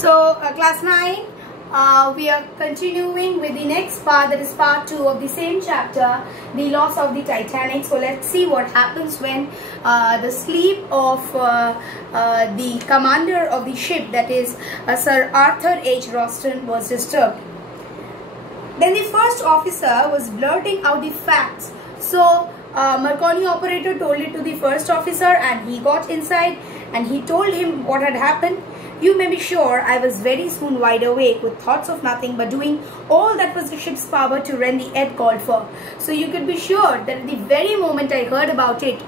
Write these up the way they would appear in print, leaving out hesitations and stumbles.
Class 9, we are continuing with the next part, that is part 2 of the same chapter, the loss of the Titanic. So let's see what happens when the sleep of the commander of the ship, that is Sir Arthur H. Roston, was disturbed. Then the first officer was blurting out the facts. So Marconi operator told it to the first officer, and he got inside and he told him what had happened. You may be sure I was very soon wide awake with thoughts of nothing but doing all that was the ship's power to rend the earth called for. So you could be sure that at the very moment I heard about it,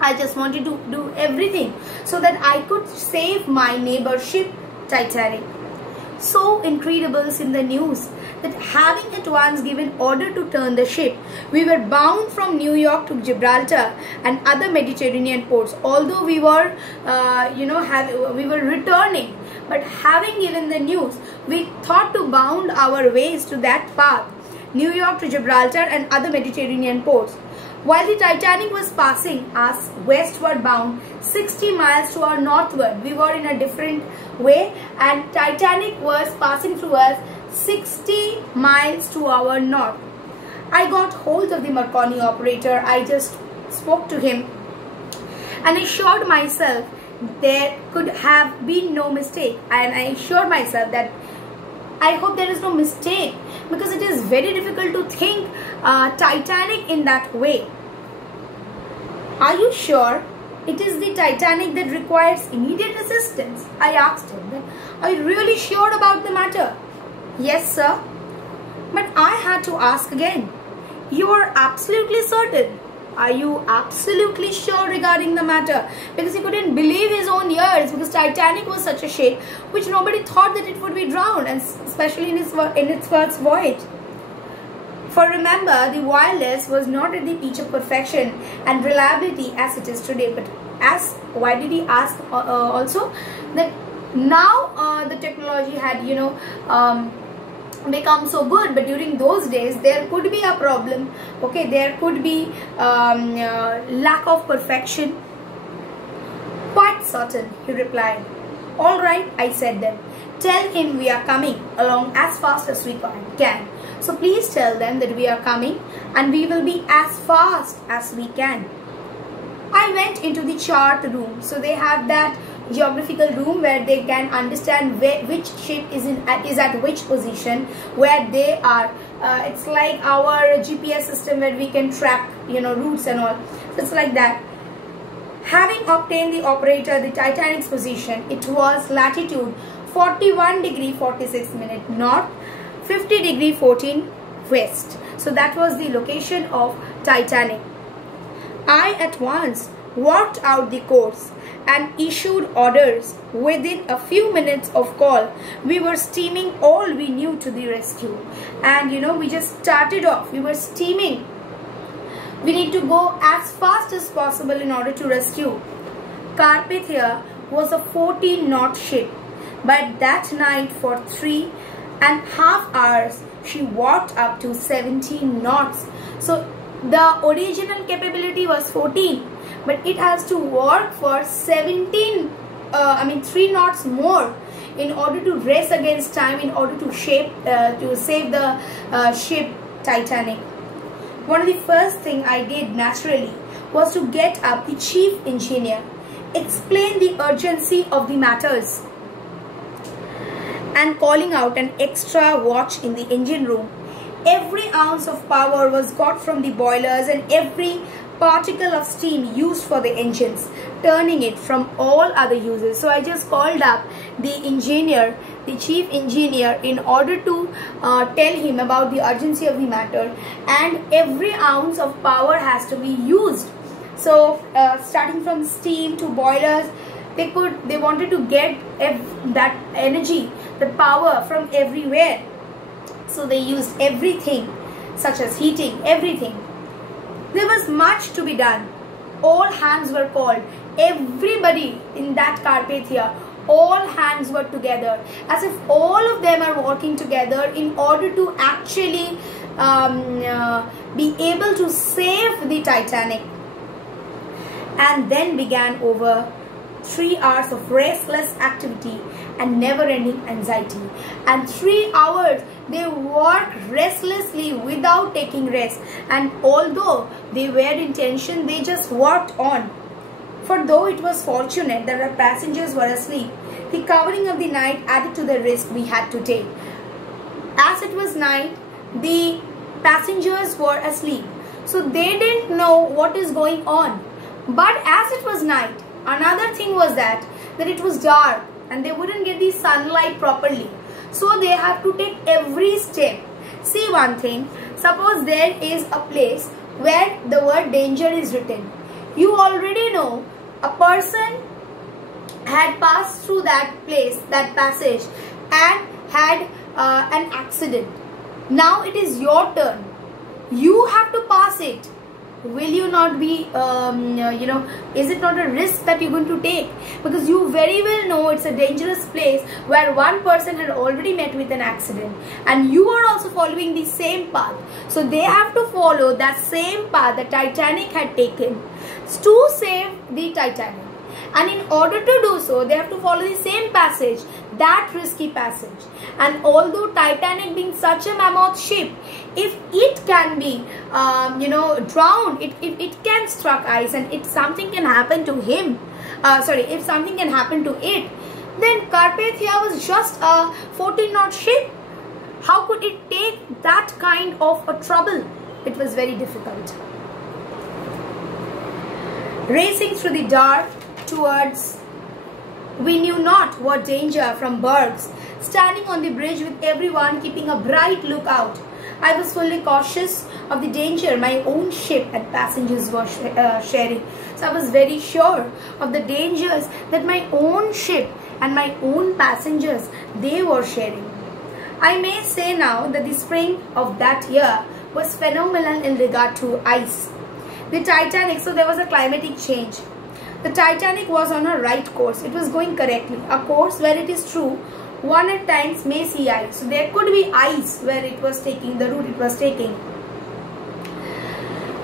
I just wanted to do everything so that I could save my neighbor ship Titanic. So incredible is in the news that having at once given order to turn the ship, we were bound from New York to Gibraltar and other Mediterranean ports. Although we were, we were returning, but having given the news, we thought to bound our ways to that path, New York to Gibraltar and other Mediterranean ports. While the Titanic was passing us westward bound 60 miles to our northward, we were in a different way, and Titanic was passing through us 60 miles to our north. I got hold of the Marconi operator. I just spoke to him and assured myself there could have been no mistake, and I assured myself that I hope there is no mistake, because it is very difficult to think Titanic in that way. Are you sure it is the Titanic that requires immediate assistance? I asked him. Are you really sure about the matter? Yes, sir. But I had to ask again. You are absolutely certain? Are you absolutely sure regarding the matter? Because he couldn't believe his own ears, because Titanic was such a ship which nobody thought that it would be drowned, and especially in its first voyage. For remember, the wireless was not at the pitch of perfection and reliability as it is today. But why did he ask also? That now the technology had, become so good, but during those days there could be a problem. Okay, there could be lack of perfection. Quite certain, he replied. All right, I said then. Tell him we are coming along as fast as we can. So please tell them that we are coming and we will be as fast as we can. I went into the chart room. So they have that geographical room where they can understand which ship is at which position, where they are. It's like our GPS system where we can track routes and all. So it's like that. Having obtained the operator the Titanic's position, it was latitude 41 degree 46 minute north, 50 degree 14 west. So that was the location of Titanic. I at once worked out the course and issued orders. Within a few minutes of call, we were steaming all we knew to the rescue. And we just started off. We were steaming. We need to go as fast as possible in order to rescue. Carpathia was a 14-knot ship, but that night for 3.5 hours, she worked up to 17 knots. So the original capability was 14, but it has to work for 3 knots more in order to race against time, in order to save the ship Titanic. One of the first things I did naturally was to get up the chief engineer, explain the urgency of the matters, and calling out an extra watch in the engine room. Every ounce of power was got from the boilers and every particle of steam used for the engines, turning it from all other uses. So I just called up the engineer, the chief engineer, in order to tell him about the urgency of the matter, and every ounce of power has to be used. So starting from steam to boilers, they wanted to get that energy, the power from everywhere. So they used everything, such as heating, everything. There was much to be done. All hands were called. Everybody in that Carpathia, all hands were together, as if all of them are working together in order to actually be able to save the Titanic. And then began over 3 hours of restless activity and never-ending anxiety. And 3 hours they worked restlessly without taking rest. And although they were in tension, they just worked on. For though it was fortunate that our passengers were asleep, the covering of the night added to the risk we had to take. As it was night, the passengers were asleep, so they didn't know what is going on. But as it was night, another thing was that it was dark and they wouldn't get the sunlight properly. So they have to take every step. See one thing, suppose there is a place where the word danger is written. You already know a person had passed through that place, that passage, and had an accident. Now it is your turn. You have to pass it. Will you not be, is it not a risk that you're going to take? Because you very well know it's a dangerous place where one person had already met with an accident and you are also following the same path. So they have to follow that same path the Titanic had taken to save the Titanic. And in order to do so, they have to follow the same passage, that risky passage. And although Titanic being such a mammoth ship, if it can be, drowned, it can struck ice, and if something can happen to him, if something can happen to it, then Carpathia was just a 14-knot ship. How could it take that kind of a trouble? It was very difficult. Racing through the dark towards we knew not what danger from bergs, standing on the bridge with everyone keeping a bright lookout, I was fully cautious of the danger my own ship and passengers were sharing. So I was very sure of the dangers that my own ship and my own passengers, they were sharing. I may say now that the spring of that year was phenomenal in regard to ice. The Titanic, so there was a climatic change. The Titanic was on a right course. It was going correctly. A course where it is true, one at times may see ice. So there could be ice where it was taking, the route it was taking.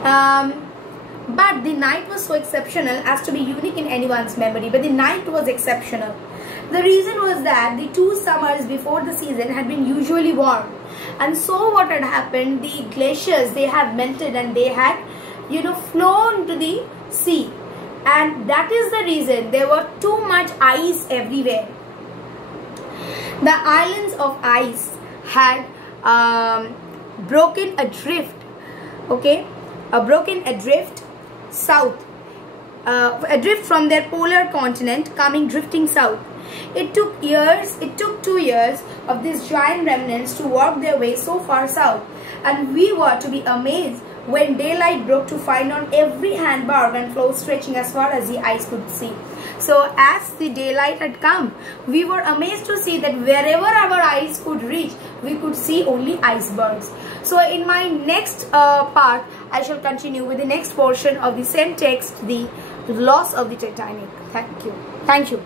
But the night was so exceptional as to be unique in anyone's memory. But the night was exceptional. The reason was that the 2 summers before the season had been usually warm. And so what had happened, the glaciers, they have melted and they had, flown to the sea. And that is the reason there were too much ice everywhere. The islands of ice had broken adrift, broken adrift south, adrift from their polar continent, drifting south. It took 2 years of these giant remnants to work their way so far south, and we were to be amazed when daylight broke to find on every hand berg and floe stretching as far as the eyes could see. So as the daylight had come, we were amazed to see that wherever our eyes could reach, we could see only icebergs. So in my next part, I shall continue with the next portion of the same text, the loss of the Titanic. Thank you.